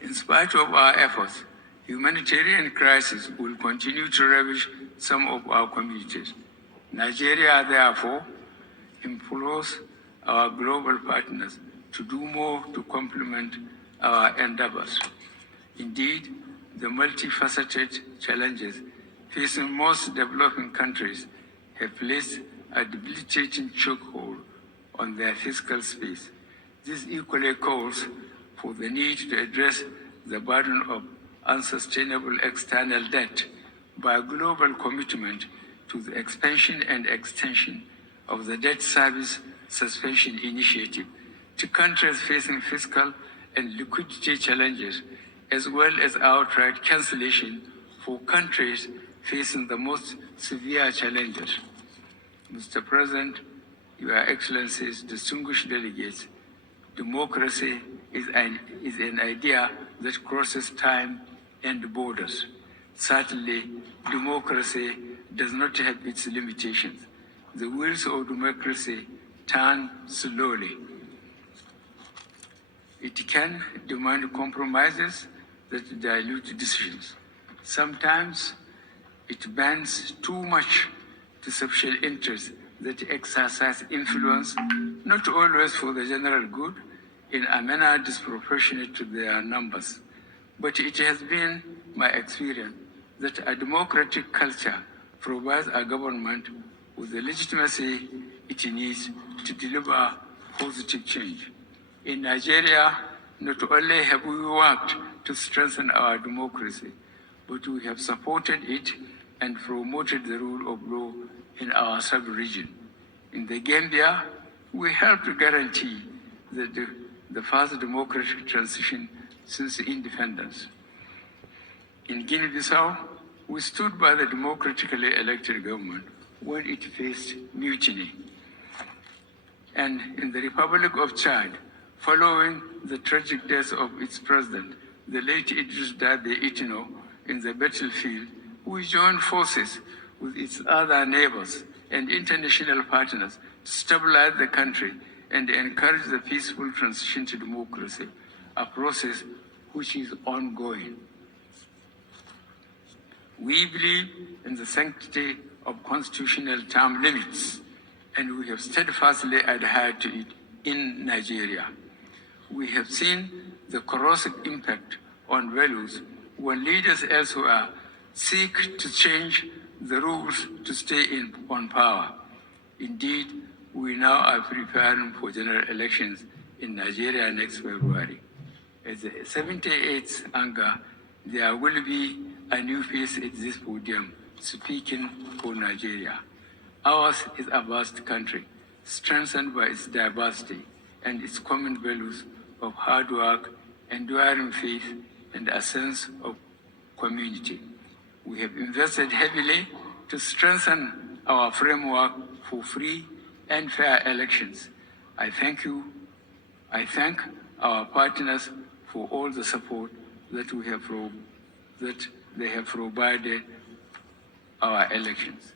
In spite of our efforts, humanitarian crisis will continue to ravage some of our communities. Nigeria, therefore, implores our global partners to do more to complement our endeavors. Indeed, the multifaceted challenges facing most developing countries have placed a debilitating chokehold on their fiscal space. This equally calls for the need to address the burden of unsustainable external debt by a global commitment to the expansion and extension of the debt service suspension initiative to countries facing fiscal and liquidity challenges, as well as outright cancellation for countries facing the most severe challenges. Mr. President, Your Excellencies, distinguished delegates, democracy is an idea that crosses time and borders. Certainly, democracy does not have its limitations. The wheels of democracy turn slowly. It can demand compromises that dilute decisions. Sometimes it bends too much to special interests that exercise influence, not always for the general good, in a manner disproportionate to their numbers. But it has been my experience that a democratic culture provides a government with the legitimacy it needs to deliver positive change. In Nigeria, not only have we worked to strengthen our democracy, but we have supported it and promoted the rule of law in our sub-region. In the Gambia, we helped to guarantee the first democratic transition since independence. In Guinea-Bissau, we stood by the democratically elected government when it faced mutiny. And in the Republic of Chad, following the tragic death of its president, the late Idris Deby Itno, in the battlefield, we joined forces with its other neighbors and international partners to stabilize the country and encourage the peaceful transition to democracy, a process which is ongoing. We believe in the sanctity of constitutional term limits, and we have steadfastly adhered to it in Nigeria. We have seen the corrosive impact on values when leaders elsewhere seek to change the rules to stay on power. Indeed, we now are preparing for general elections in Nigeria next February. At the 78th Anga, there will be a new face at this podium speaking for Nigeria. Ours is a vast country, strengthened by its diversity and its common values of hard work, enduring faith, and a sense of community. We have invested heavily to strengthen our framework for free and fair elections. I thank our partners for all the support that they have provided our elections.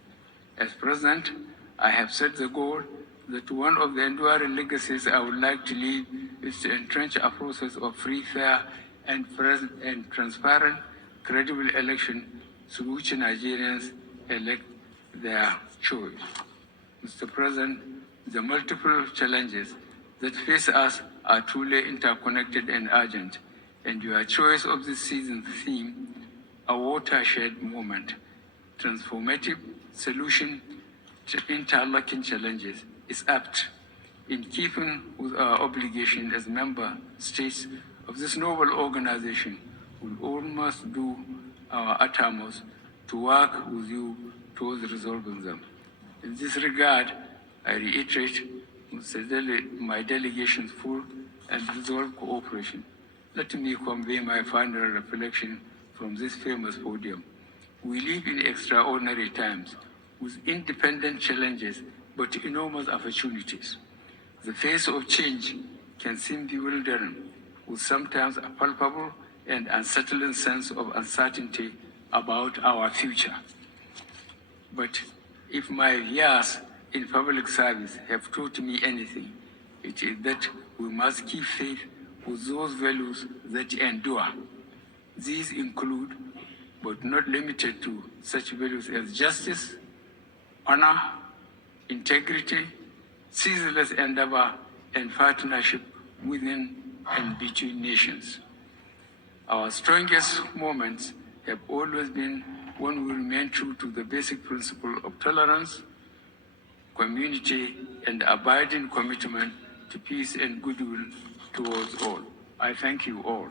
As President, I have set the goal that one of the enduring legacies I would like to leave is to entrench a process of free, fair, and transparent, credible election through which Nigerians elect their choice. Mr. President, the multiple challenges that face us are truly interconnected and urgent, and your choice of this season's theme, a watershed moment, transformative solution to interlocking challenges, is apt in keeping with our obligation as member states of this noble organization. We all must do our utmost to work with you towards resolving them. In this regard, I reiterate my delegation's full and resolved cooperation. Let me convey my final reflection from this famous podium. We live in extraordinary times with independent challenges but enormous opportunities. The face of change can seem bewildering, with sometimes a palpable and unsettling sense of uncertainty about our future. But if my years in public service have taught me anything, it is that we must keep faith with those values that endure. These include, but not limited to, such values as justice, honor, integrity, ceaseless endeavor, and partnership within and between nations. Our strongest moments have always been when we remain true to the basic principle of tolerance, community, and abiding commitment to peace and goodwill towards all. I thank you all.